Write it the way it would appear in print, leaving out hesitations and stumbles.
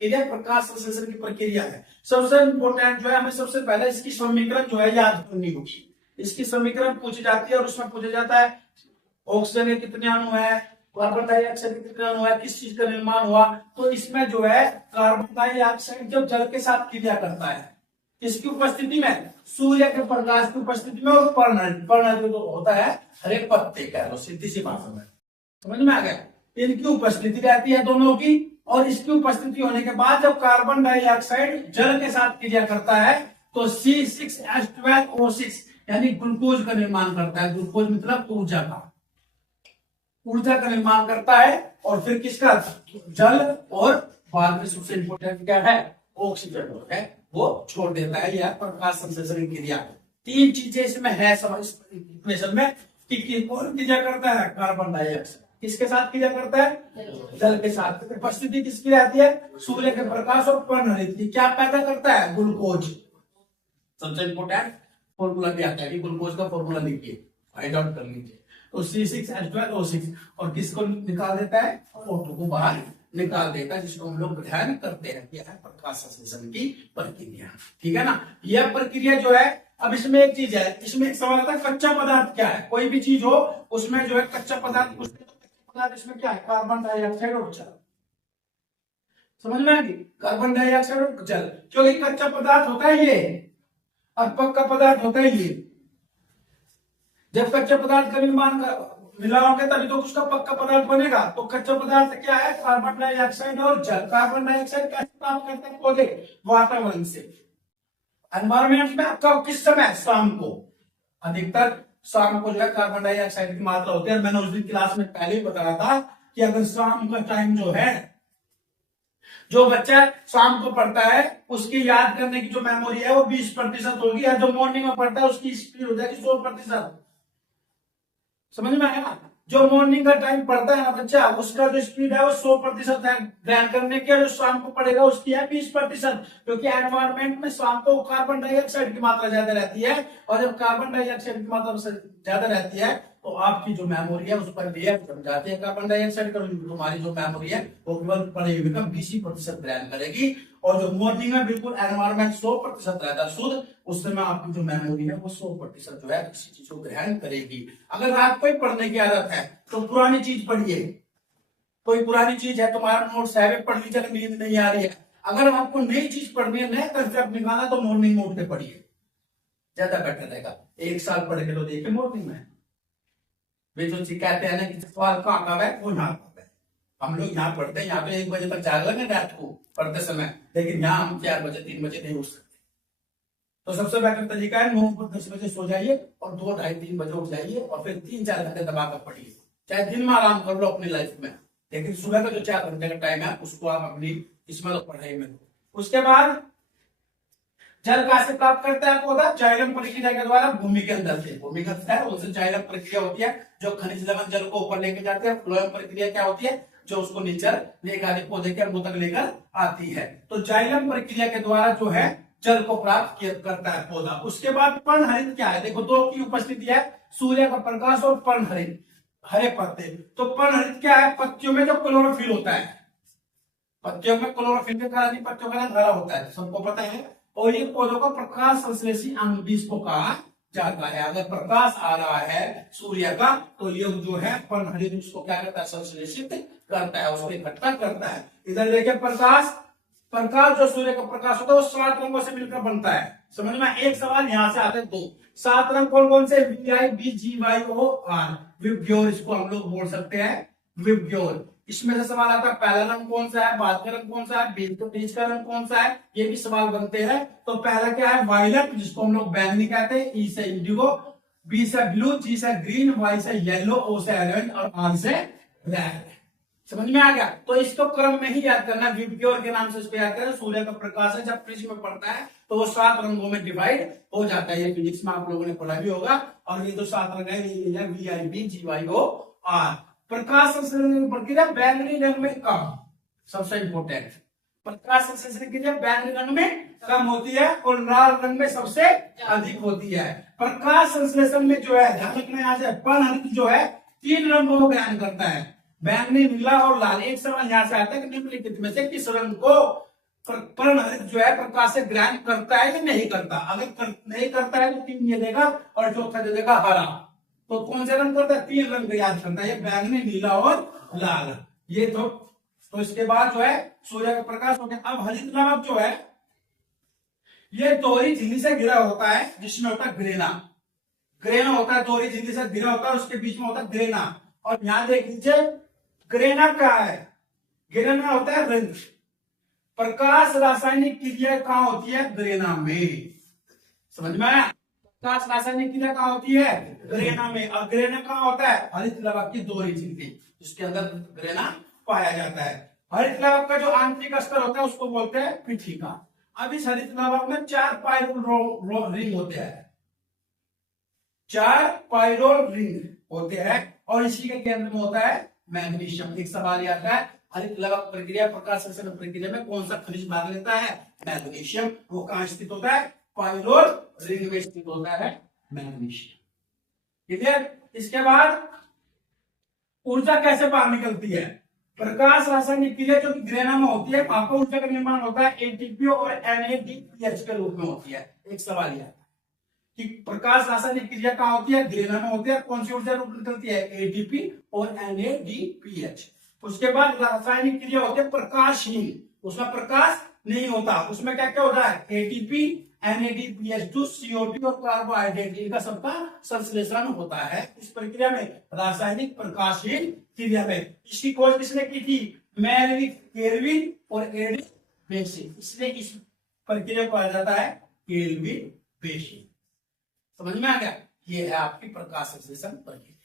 क्रिया प्रकाश संश्लेषण की प्रक्रिया है। सबसे इंपॉर्टेंट जो है, हमें सबसे पहले इसकी समीकरण जो है याद करनी होगी। इसकी समीकरण पूछी जाती है और उसमें पूछा जाता है ऑक्सीजन के कितने अणु है, कार्बन डाइऑक्साइड के कितने अणु है, किस चीज का निर्माण हुआ। तो इसमें जो है कार्बन डाइऑक्साइड जब जल के साथ क्रिया करता है किसकी उपस्थिति में, सूर्य के प्रकाश की उपस्थिति में, और पर्णहरित तो होता है हरे पत्ते का, तो सीधी सी बात है, समझ में आ गया। इनकी उपस्थिति रहती है दोनों की, और इसकी उपस्थिति होने के बाद जब कार्बन डाइऑक्साइड जल के साथ क्रिया करता है तो C6H12O6 यानी ग्लूकोज का निर्माण करता है। ग्लूकोज मतलब ऊर्जा का निर्माण करता है, और फिर किसका, जल, और बाद में सबसे इंपॉर्टेंट क्या है, ऑक्सीजन जो है वो छोड़ देता है। यह प्रकाश संश्लेषण की क्रिया, तीन चीजें इसमें है इक्वेशन में कि कौन क्रिया करता है, कार्बन डाइऑक्साइड किसके साथ क्रिया करता है, जल के साथ। उपस्थिति किसकी रहती है, सूर्य के प्रकाश और पर्णहरित की। क्या पैदा करता है, ग्लूकोज। सबसे इंपॉर्टेंट फॉर्मूला भी आता है कि ग्लूकोज का फॉर्मूला लिखिए, फाइंड आउट कर लीजिए। तो C6H12O6, और किसको निकाल देता है, O2 को बाहर निकाल देता है, जिसको हम लोग ध्यान करते हैं कि है प्रकाश संश्लेषण की प्रक्रिया। ठीक है ना। यह प्रक्रिया जो है, अब इसमें एक चीज है, इसमें एक सवाल आता है कच्चा पदार्थ क्या है। कोई भी चीज हो उसमें जो है कच्चा पदार्थ, इसमें क्या है, कार्बन डाइऑक्साइड और जल। समझ में आएगी, कार्बन डाइऑक्साइड और जल, क्योंकि कच्चा पदार्थ होता है ये और पक्का पदार्थ होता है ये। जब कच्चे पदार्थ का निर्माण मिलाओगे तभी तो उसका पक्का पदार्थ बनेगा। तो कच्चा पदार्थ क्या है, कार्बन डाइऑक्साइड और जल। कार्बन डाइऑक्साइड कैसे प्राप्त करते हैं पौधे, वातावरण से, एनवायरमेंट में। कब, किस समय, शाम को, अधिकतर शाम को जो है कार्बन डाइऑक्साइड की मात्रा होती है। मैंने उस दिन क्लास में पहले ही बताया था कि अगर शाम का टाइम जो है, जो बच्चा शाम को पढ़ता है उसकी याद करने की जो मेमोरी है वो 20% होगी, या जो मॉर्निंग में पढ़ता है उसकी स्पीड हो जाएगी 100%। समझ में आया ना। जो मॉर्निंग का टाइम पढ़ता है ना बच्चा, उसका जो स्पीड है वो 100% है ध्यान करने की, जो शाम को पढ़ेगा उसकी है 20%। क्योंकि एनवायरमेंट में शाम को कार्बन डाइऑक्साइड की मात्रा ज्यादा रहती है, और जब कार्बन डाइऑक्साइड की मात्रा ज्यादा रहती है तो आपकी जो मेमोरी है उस पर रिएक्ट कर जाती है कार्बन डाइऑक्साइड का। तुम्हारी जो मेमोरी है वो केवल पढ़े हुए का 20% ग्रहण करेगी, और जो मॉर्निंग में बिल्कुल एनवायरमेंट 100% रहता है शुद्ध, उस समय आपकी जो मेमोरी है वो 100% जो है किसी चीज को ग्रहण करेगी। अगर रात को ही पढ़ने की आदत है तो पुरानी चीज पढ़िए, कोई पुरानी चीज है, तुम्हारा नोट्स है, पढ़ लीजिए, नींद नहीं आ रही है। अगर आपको नई चीज पढ़नी है, नया कंसेप्ट निकालना, तो मॉर्निंग में उठ के पढ़िए, ज्यादा बेटर रहेगा। एक साल पढ़ के तो देखिए मॉर्निंग में वे जो कहते हैं ना कि सवाल कहाँ का है, वो यहाँ का है। हम लोग यहाँ पढ़ते हैं, यहाँ पे 1 बजे तक जाग लगे रात को पढ़ते समय, लेकिन यहाँ हम 4 बजे 3 बजे नहीं उठ सकते। तो सबसे बेहतर तरीका है 9 को 10 बजे सो जाइए और 2, 2:30, 3 बजे उठ जाइए, और फिर 3-4 घंटे दबा कर पढ़िए। चाहे दिन में आराम कर लो अपनी लाइफ में, लेकिन सुबह का जो 4 घंटे का टाइम है उसको आप अपनी इसमें तो पढ़ाई में दो। उसके बाद जल कहां से प्राप्त करता है पौधा, जाइलम प्रक्रिया के द्वारा भूमि के अंदर से। भूमिगत है उनसे जाइलम प्रक्रिया होती है, जो खनिज लवण जल को ऊपर लेके जाते हैं। फ्लोएम प्रक्रिया क्या होती है, जो उसको नीचे लेकर पौधे के अंगों तक लेकर आती है। तो जाइलम प्रक्रिया के द्वारा जो है जल को प्राप्त करता है पौधा। उसके बाद पर्णहरित क्या है, देखो 2 की उपस्थिति है, सूर्य का प्रकाश और पर्णहरित, हरे पत्ते। तो पर्णहरित क्या है, पत्तियों में जो क्लोरोफिल होता है, पत्तियों में क्लोरोफिल के कारण पत्तियों का रंग हरा होता है, सबको पता है। और ये पौधों का प्रकाश संश्लेषी अंग भी इसको कहा जाता है। अगर प्रकाश आ रहा है सूर्य का तो ये जो है पर्णहरित उसको क्या करता है, संश्लेषित करता है, उसको इकट्ठा करता है। इधर देखिए प्रकाश जो सूर्य का प्रकाश होता है वो 7 रंगों से मिलकर बनता है। समझ में, एक सवाल यहाँ से आते हैं 2। 7 रंग कौन कौन से, VIBGYOR, विबग्योर इसको हम लोग बोल सकते हैं, विबग्योर। इसमें से सवाल आता है पहला रंग कौन सा है, बाद का रंग कौन सा है, बीच का रंग कौन सा है, ये भी सवाल बनते हैं। तो पहला क्या है, वायलेट, जिसको हम लोग बैंगनी कहते हैं, ई से इंडिगो, बी से ब्लू, जी से ग्रीन, वाई से येलो, ओ से ऑरेंज और आर से रेड। समझ में आ गया। तो इसको क्रम में ही याद करना, विबग्योर के नाम से इसको याद करना। सूर्य का प्रकाश है जब प्रिज्म में पड़ता है तो वो 7 रंगों में डिवाइड हो जाता है। ये फिजिक्स में आप लोगों ने पढ़ा भी होगा। और ये जो 7 रंग है ये VIBGYOR। प्रकाश संश्लेषण की प्रक्रिया बैंगनी रंग में कम, सबसे इंपोर्टेंट, प्रकाश संश्लेषण की क्रिया बैंगनी रंग में कम होती है और लाल रंग में सबसे अधिक होती है। प्रकाश संश्लेषण में जो है ध्यान रखना, यहाँ से पर्णहरित जो है 3 रंगों को ग्रहण करता है, बैंगनी, नीला और लाल। एक सवाल यहाँ से आता है कि निम्नलिखित में से किस रंग को पर्ण जो है प्रकाश से ग्रहण करता है या नहीं करता। अगर नहीं करता है तो 3 ये देगा और चौथा दे देगा हरा। तो कौन से रंग करता है? 3 रंग याद करता है, ये बैंगनी, नीला और लाल। ये तो इसके बाद जो है सूर्य का प्रकाश हो गया। अब हरित लाभ जो है ये दोहरी झिल्ली से घिरा होता है, जिसमें होता है ग्रेना। ग्रेना होता है, दोहरी झिल्ली से घिरा होता है, उसके बीच में होता है ग्रेना। और यहां देख लीजिए ग्रेना क्या है? ग्रेना होता है रंग। प्रकाश रासायनिक क्रिया कहां होती है? ग्रेना में। समझ में आया? प्रकाश रासायनिक क्रिया कहां होती है? ग्रेना में। और ग्रेना कहां होता है? हरित लवक की दोहरी झिल्ली, जिसके अंदर ग्रेना पाया जाता है। हरित लवक का जो आंतरिक स्तर होता है उसको बोलते हैं पीठिका। अब इस हरित लवक में 4 पाइरोल रिंग होते हैं, 4 पाइरोल रिंग होते हैं और इसी के केंद्र में होता है मैग्नीशियम। एक सवाल ये आता है, हरित लवक प्रक्रिया, प्रकाश संश्लेषण प्रक्रिया में कौन सा खनिज भाग लेता है? मैग्नीशियम। वो कहां स्थित होता है? पाइरोल रिंग में स्थित होता है मैग्नीशियम। क्लियर? इसके बाद ऊर्जा कैसे बाहर निकलती है? प्रकाश रासायनिक क्रिया जो ग्रेना में होती है, वहां पर ऊर्जा का निर्माण होता है एटीपी और एनएडीपीएच के रूप में होती है। एक सवाल यह कि प्रकाश रासायनिक क्रिया कहां होती है? ग्रेना में होती है। कौन सी ऊर्जा रूप निकलती है? एटीपी और एनएडीपीएच। उसके बाद रासायनिक क्रिया होती है प्रकाशहीन, उसमें प्रकाश नहीं होता। उसमें क्या क्या होता है? एटीपी, NADPH2, CO2 और कार्बोहाइड्रेट, इनका सबका संश्लेषण होता है इस प्रक्रिया में, रासायनिक प्रकाशहीन क्रिया में। इसकी खोज किसने की थी? मेलविन, केल्विन और एडिथ बेसिन। इसलिए इस प्रक्रिया को कहा जाता है केल्विन बेसिन। समझ में आ गया? ये है आपकी प्रकाश संश्लेषण प्रक्रिया।